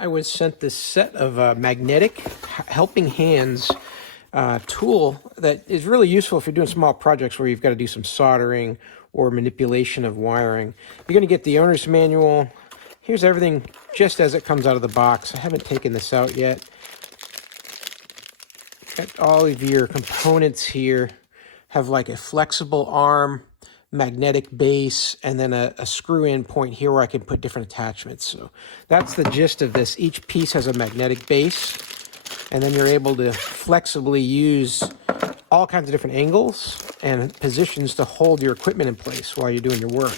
I was sent this set of magnetic helping hands tool that is really useful if you're doing small projects where you've got to do some soldering or manipulation of wiring. You're going to get the owner's manual. Here's everything just as it comes out of the box. I haven't taken this out yet. Got all of your components here. Have like a flexible arm, magnetic base, and then a screw-in point here where I can put different attachments. So that's the gist of this. Each piece has a magnetic base, and then you're able to flexibly use all kinds of different angles and positions to hold your equipment in place while you're doing your work.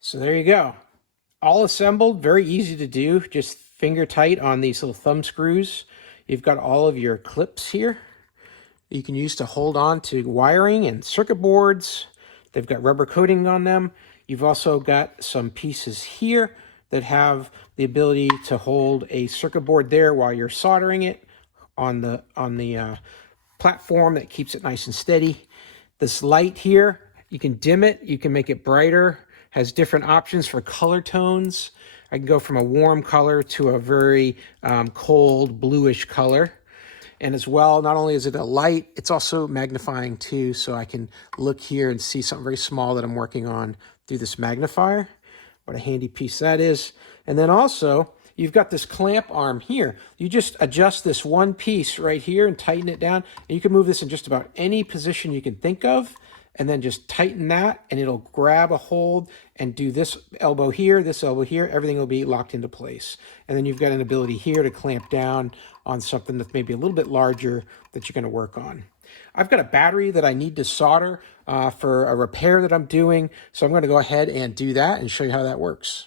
So there you go. All assembled, very easy to do, just finger tight on these little thumb screws. You've got all of your clips here you can use to hold on to wiring and circuit boards. They've got rubber coating on them. You've also got some pieces here that have the ability to hold a circuit board there while you're soldering it on the platform that keeps it nice and steady. This light here, you can dim it, you can make it brighter. Has different options for color tones. I can go from a warm color to a very cold bluish color. And as well, not only is it a light, it's also magnifying too. So I can look here and see something very small that I'm working on through this magnifier. What a handy piece that is. And then also, you've got this clamp arm here. You just adjust this one piece right here and tighten it down. And you can move this in just about any position you can think of. And then just tighten that and it'll grab a hold and do this elbow here, everything will be locked into place. And then you've got an ability here to clamp down on something that's maybe a little bit larger that you're going to work on. I've got a battery that I need to solder for a repair that I'm doing. So I'm going to go ahead and do that and show you how that works.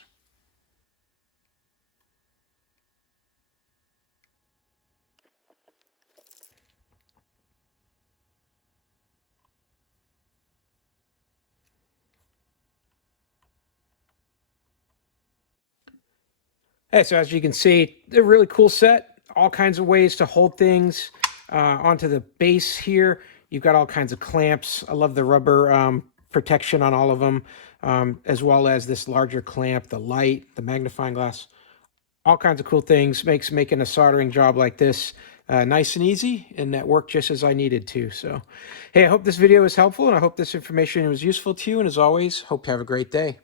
Hey, so as you can see, a really cool set. All kinds of ways to hold things onto the base here. You've got all kinds of clamps. I love the rubber protection on all of them, as well as this larger clamp, the light, the magnifying glass. All kinds of cool things. Makes making a soldering job like this nice and easy, and that worked just as I needed to. So, hey, I hope this video was helpful, and I hope this information was useful to you. And as always, hope you have a great day.